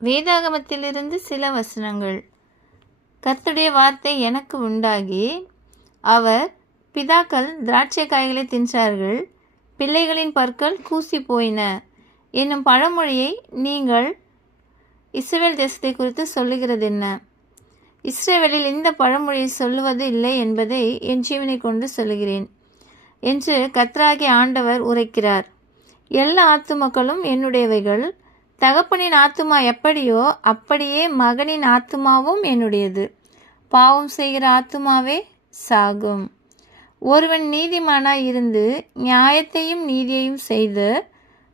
வேதாகமத்திலிருந்து சில வசனங்கள். கர்த்தருடைய வார்த்தை எனக்கு உண்டாகி, அவர் பிதாக்கள் திராட்சை காய்களை தின்றார்கள், பிள்ளைகளின் பற்கள் கூசி போயின என்னும் பழமொழியை நீங்கள் இஸ்ரவேல் தேசத்தை குறித்து சொல்லுகிறது என்ன? இஸ்ரவேலில் இந்த பழமொழியை சொல்லுவது இல்லை என்பதை என் ஜீவனை கொண்டு சொல்லுகிறேன் என்று கர்த்தராகிய ஆண்டவர் உரைக்கிறார். எல்லா ஆத்துமக்களும் என்னுடையவைகள். தகப்பனின் ஆத்துமா எப்படியோ அப்படியே மகனின் ஆத்துமாவும் என்னுடையது. பாவம் செய்கிற ஆத்துமாவே சாகும். ஒருவன் நீதிமானாய் இருந்து நியாயத்தையும் நீதியையும் செய்து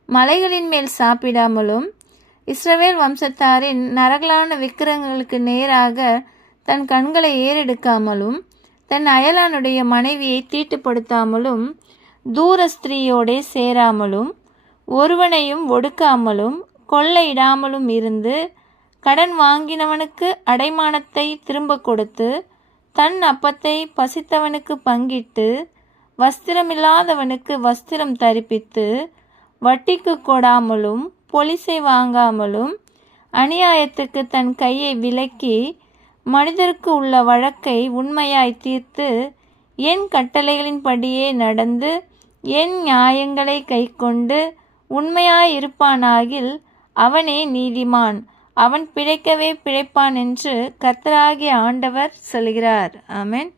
மலைகளின் மேல் சாப்பிடாமலும் இஸ்ரவேல் வம்சத்தாரின் நரகலான விக்கிரகங்களுக்கு நேராக தன் கண்களை ஏறெடுக்காமலும் தன் அயலானுடைய மனைவியை தீட்டுப்படுத்தாமலும் தூர ஸ்திரீயோடே சேராமலும் ஒருவனையும் ஒடுக்காமலும் கொள்ளையிடாமலும் இருந்து கடன் வாங்கினவனுக்கு அடைமானத்தை திரும்ப கொடுத்து தன் அப்பத்தை பசித்தவனுக்கு பங்கிட்டு வஸ்திரமில்லாதவனுக்கு வஸ்திரம் தரிப்பித்து வட்டிக்கு கொடாமலும் பொலிசை வாங்காமலும் அநியாயத்துக்கு தன் கையை விலக்கி மனிதருக்கு உள்ள வழக்கை உண்மையாய் தீர்த்து என் கட்டளைகளின்படியே நடந்து என் நியாயங்களை கைக்கொண்டு உண்மையாயிருப்பானாகில் அவனே நீதிமான், அவன் பிழைக்கவே பிழைப்பான் என்று கர்த்தராகிய ஆண்டவர் சொல்கிறார். ஆமென்.